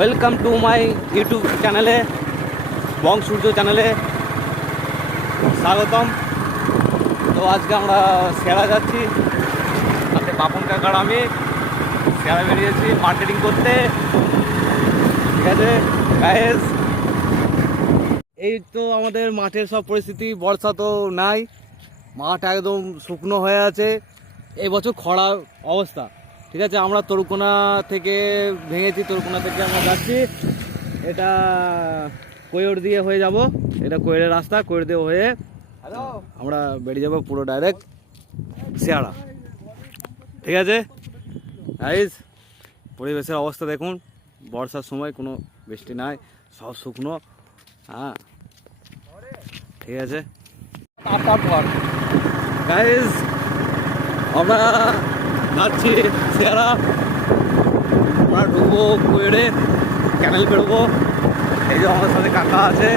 Welcome to my YouTube চ্যানেলে বং সূর্য চ্যানেলে স্বাগতম। তো আজকে আমরা শেয়ারা যাচ্ছি, সাথে পাপন কাকার আমি শেয়ারা বেরিয়েছি মার্কেটিং করতে। ঠিক আছে গাইস, এই তো আমাদের মাঠের সব পরিস্থিতি। বর্ষা তো নাই, মাঠ একদম শুকনো হয়ে আছে, এই বছর খরার অবস্থা। ঠিক আছে, আমরা তরুকোনা থেকে ভেঙেছি, তরুকোনা থেকে আমরা যাচ্ছি। এটা কৈর দিয়ে হয়ে যাব, এটা কৈরের রাস্তা, কৈর দিয়ে হয়ে আমরা বেরিয়ে যাব পুরো ডাইরেক্ট শেয়ারা। ঠিক আছে গাইস, পরিবেশের অবস্থা দেখুন, বর্ষার সময় কোনো বৃষ্টি নাই, সব শুকনো। হ্যাঁ ঠিক আছে গাইস, আমরা যাচ্ছি শেয়ারা। আমরা ঢুকবো কৈরে, ক্যানেল বেরোবো। এই যে আমাদের সাথে কাকা আছে,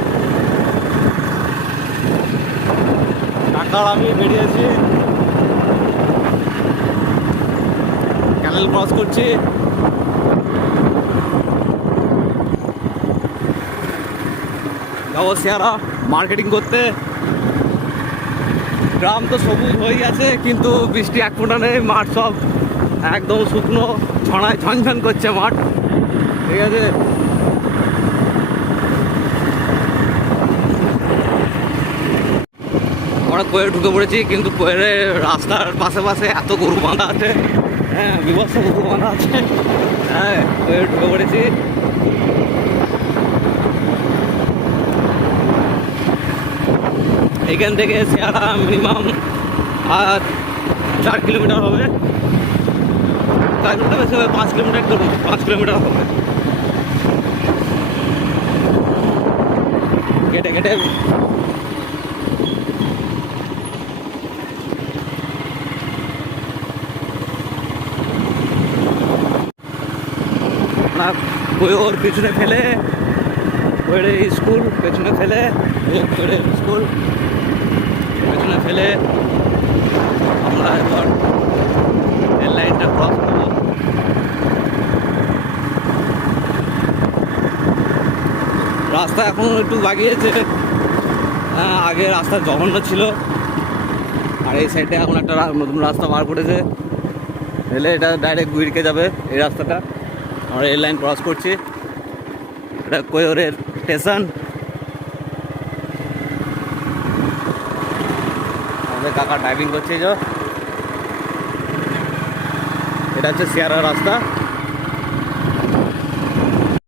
কাকার আমি বেরিয়েছি, ক্যানেল ক্রস করছি। যাবো শেয়ারা মার্কেটিং করতে। গ্রাম তো সবুজ হয়ে গেছে, কিন্তু বৃষ্টি এক ফোঁটা নেই, মাঠ সব একদম শুকনো, ছড়ায় ঝনঝন করছে মাঠ। ঠিক আছে, আমরা কৈরে ঢুকে পড়েছি, কিন্তু কৈরের রাস্তার পাশে পাশে এত গরু বাঁধা আছে, হ্যাঁ বিভৎস গরু বাঁধা আছে। হ্যাঁ কৈরে ঢুকে পড়েছি। এখান থেকে শেয়ারা মিনিমাম 4 কিলোমিটার হবে, 4 কিলোমিটার বেশি হবে, 5 কিলোমিটার ধরুন, 5 কিলোমিটার হবে। কেটে কেটে না, কৈর পিছনে ফেলে, কৈরে স্কুল পেছনে ফেলে, কৈরে স্কুল পেছনে ফেলে আমরা এবার রেল লাইনটা ক্রস করবো। রাস্তা এখন একটু বাগিয়েছে, আগে রাস্তা জঘন্য ছিল, আর এই সাইডে এখন একটা নতুন রাস্তা বার করেছে রেলে, এটা ডাইরেক্ট গুইরকে যাবে এই রাস্তাটা। আমরা রেল লাইন ক্রস করছি, এটা কৈরের স্টেশন। আমাদের কাকা ড্রাইভিং করছে, যে এটা হচ্ছে শেয়ারা রাস্তা।